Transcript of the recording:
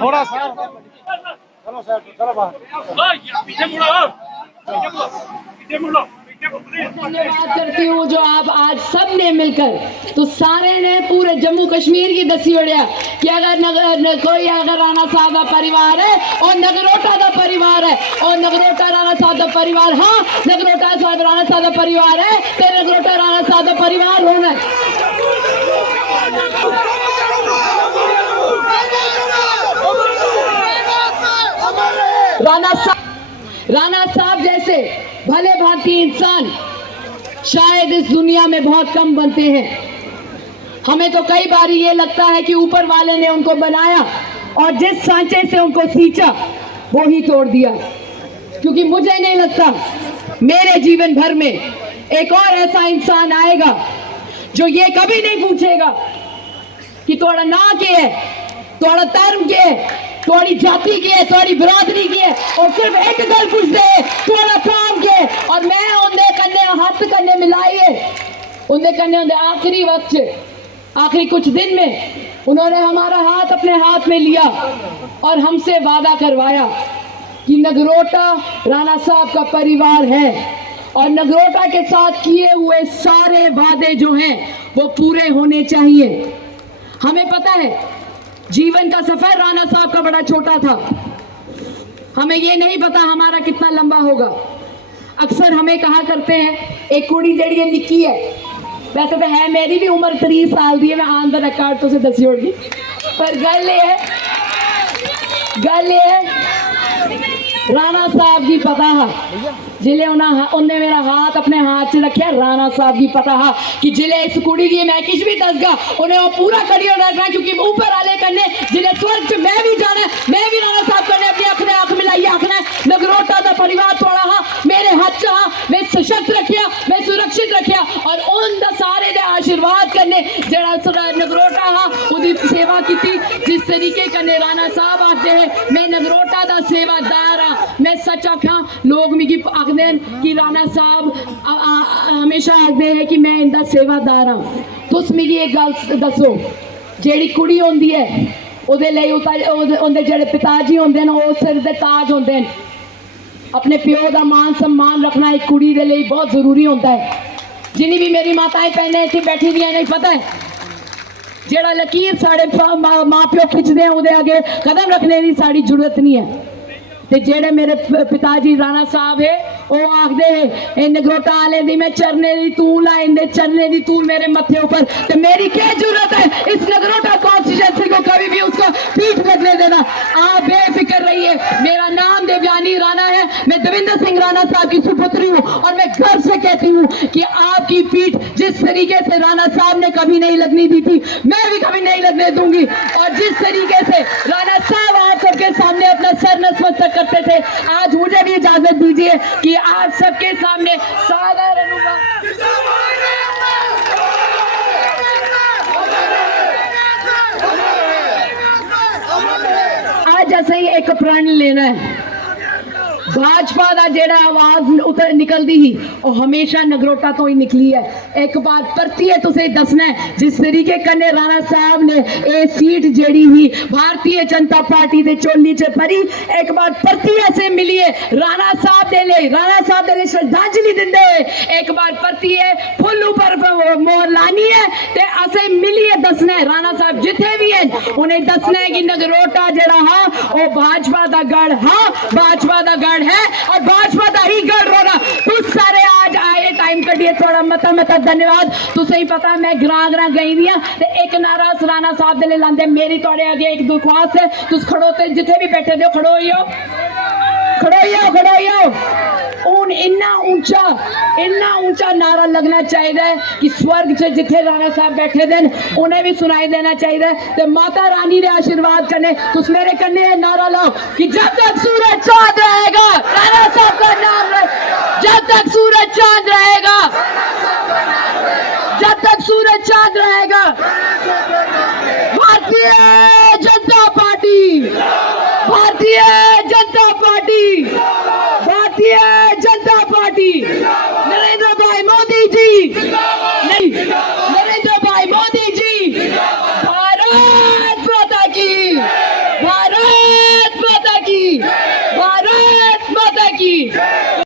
थोड़ा सर चलो सर चलो बाहर पीछे मुड़ो पीछे मुड़ो। धन्यवाद करती हूँ जो आप आज सब ने मिलकर तो सारे ने पूरे जम्मू कश्मीर की दसी उड़िया कि अगर कोई अगर राणा साहब का परिवार है और नगरोटा का परिवार है और नगरोटा राणा साहब का परिवार, हाँ नगरोटा साहब राणा साहब का परिवार है तो नगरोटा राणा साहब का परिवार होना है। राणा साहब जैसे भले भारतीय इंसान शायद इस दुनिया में बहुत कम बनते हैं। हमें तो कई बार ये लगता है कि ऊपर वाले ने उनको बनाया और जिस सांचे से उनको सींचा वो ही तोड़ दिया, क्योंकि मुझे नहीं लगता मेरे जीवन भर में एक और ऐसा इंसान आएगा जो ये कभी नहीं पूछेगा कि थोड़ा ना के है, थोड़ा धर्म के है, थोड़ी जाति की है, थोड़ी बिरादरी की है, और सिर्फ एक गल पूछते है थोड़ा काम के। और मैं उन्हें कन्ने हाथ कन्ने मिलाइए उन्हें कन्ने आखिरी वक्त आखिरी कुछ दिन में उन्होंने हमारा हाथ अपने हाथ में लिया और हमसे वादा करवाया कि नगरोटा राणा साहब का परिवार है और नगरोटा के साथ किए हुए सारे वादे जो हैं वो पूरे होने चाहिए। हमें पता है जीवन का सफर राणा साहब का बड़ा छोटा था, हमें ये नहीं पता हमारा कितना लंबा होगा। अक्सर हमें कहा करते हैं एक कुड़ी जड़ी निक्की है, वैसे तो है मेरी भी उम्र 30 साल दी है, मैं आन द रिकॉर्ड तो से दसी होगी, पर गल ये है राणा साहब की पता है जिले उन्हें मेरा हाथ अपने हाथ से रखा राणा साहब की पता है कि जिले इस कुड़ी की मैं किस भी दसगा उन्हें वो पूरा करियो रखना, क्योंकि ऊपर आले करने जिले स्वर्ग च मैं भी जाना, मैं भी राणा साहब करने अपनी अपने आंख मिलाइए आखना नगरोटा का परिवार थोड़ा हाँ मेरे हाथ च हाँ मैं सशक्त रखिया, मैं सुरक्षित रखिया और उन सारे दे आशीर्वाद करने जरा नगरोटा हाँ उदी सेवा की थी। जिस तरीके कन्ने राणा साहब आते हैं मैं नगरोटा का सेवादार हाँ, मैं सच आखा लोग मिगी आखदे कि राणा साहब हमेशा आखदे हैं कि मैं इनका सेवादार हाँ। तुस मिगी एक गल दसो जेड़ी कुड़ी होंदी है उहदे लई उहदे जेड़े पिताजी होंदे न वो सिर दे ताज होंदे न, अपने प्यो का मान सम्मान रखना एक कुड़ी दे लई बहुत जरूरी होता है। जिन्नी भी मेरी माताएं भैनें इत्थे बैठी दियां नहीं पता है जेड़ा लकीर साढ़े माँ प्यो खिंचते हैं उहदे आगे कदम रखने की साड़ी जरूरत नहीं है। ते जेड़े मेरे पिताजी राणा साहब है वो आखदे है नगरोटा आले दी मैं चरने दी तूल आइंदे चरने दी तूल मेरे मत्थे ऊपर, ते मेरी क्या जरूरत है इस नगरोटा कॉन्स्टिट्यूंसी को कभी भी उसको पीठ बदले देना। आप बेफिक्र रहिए, मेरा नाम देवयानी राणा है, मैं देवेंद्र सिंह राणा साहब की सुपुत्री हूँ और मैं गर्व से कहती हूँ कि आपकी पीठ जिस तरीके से राणा साहब ने कभी नहीं लगने दी थी मैं भी कभी नहीं लगने दूंगी। और जिस तरीके से राणा साहब आप सबके सामने अपना सर नतमस्तक करते थे, आज मुझे भी इजाजत दीजिए कि आप सबके सामने सादर आज ऐसे ही एक प्रण लेना है। भाजपा का जेड़ा आवाज उतर निकलती ही वो हमेशा नगरोटा तो ही निकली है। एक बार परतिए तुसे दसना है जिस तरीके कन्ने राणा साहब ने ये सीट जेड़ी ही भारतीय जनता पार्टी दे चोली च भरी, एक बार परतिए से मिलिए राणा साहब दे ले श्रद्धांजलि दिंदे हुए एक बार परतिए फुल ऊपर मोहर लानी है ते असे मिलिए दसना है राणा साहब जिथे भी हैं उन्हें दसना है कि नगरोटा जेड़ा हाँ वो भाजपा दा गढ़ हाँ भाजपा दा गढ़ है और भाजपा का ही गढ़ होना। तुस सारे आज आए टाइम कटिए थोड़ा मता धन्यवाद। तुसें ही पता मैं ग्रां गई दी ते एक नारा राणा साहब दे लांदे मेरी थोड़े आगे एक दरख्वास्त है तुस खड़ोते जिथे भी बैठे दो खड़ो ही हो उन इन्ना ऊंचा नारा लगना चाहिए कि स्वर्ग से जिथे राणा साहब बैठे देन उन्हें भी सुनाई देना चाहिए। तो माता रानी ने आशीर्वाद करने तुस मेरे कन्ने नारा लाओ कि जब तक सूरज चांद रहेगा राणा साहब का नाम जब तक सूरज चांद रहेगा जब तक सूरज चांद रहेगा भारतीय जनता पार्टी, नरेंद्र भाई मोदी जी, नहीं, नरेंद्र भाई मोदी जी, भारत माता की, भारत माता की, भारत माता की।